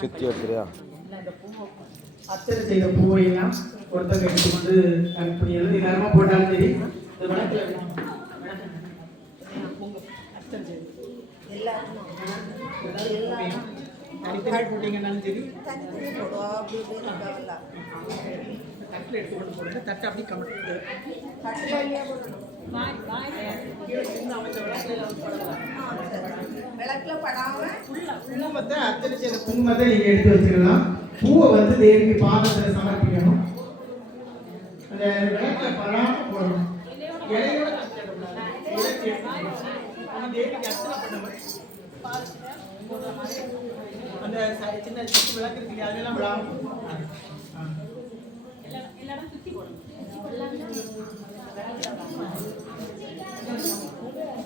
சுற்றி எடுத்துறியா? அச்சனை செய்த பூவையெல்லாம் ஒருத்தர் எடுத்துக்கொண்டு கணிப்புரியது நேரமாக போட்டாலும் சரி இந்த வழக்கில் அச்சனை செய்து தனித்தனி போட்டீங்கன்னாலும் சரி தட்டில் எடுத்து கொண்டு போடுறது தட்டை அப்படி கமெண்ட் குங்குமத்தை அர்ச்சனை செய்த குங்குமத்தை நீங்க எடுத்து வச்சுக்கலாம். பூவை வந்து தேவிக்கு பாதத்தில் சமர்ப்பிக்கணும். அந்த விளக்கில் படாம போடணும். இலையோட தேவிக்கு அர்ச்சனை பண்ணும்போது அந்த சின்ன சின்ன விளக்கு இருக்கு அதெல்லாம் விடாம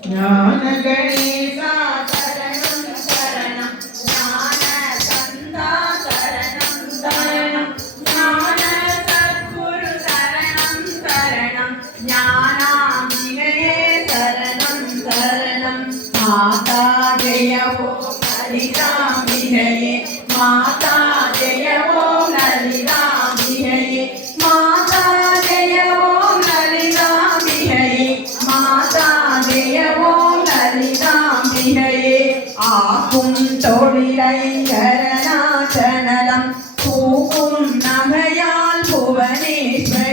ஞான கணேசா சரணம் சரணம் ஞான சந்தா சரணம் சரணம் ஞான சத்குரு சரணம் சரணம் ஞானாம்பிகையே சரணம் சரணம் மாதா ஜெயவோ லலிதாம்பிகையே மாதா ஜெயவோ லலிதாம்பிகையே மாதா ஜெயவோ லலிதாம்பிகையே மாதா ஜெயவோ லலிதாம்பிகையே ஆகும் தொழிலைங்கரணாச்சனலம் பூக்கும் நகையால் புவனேஸ்வரி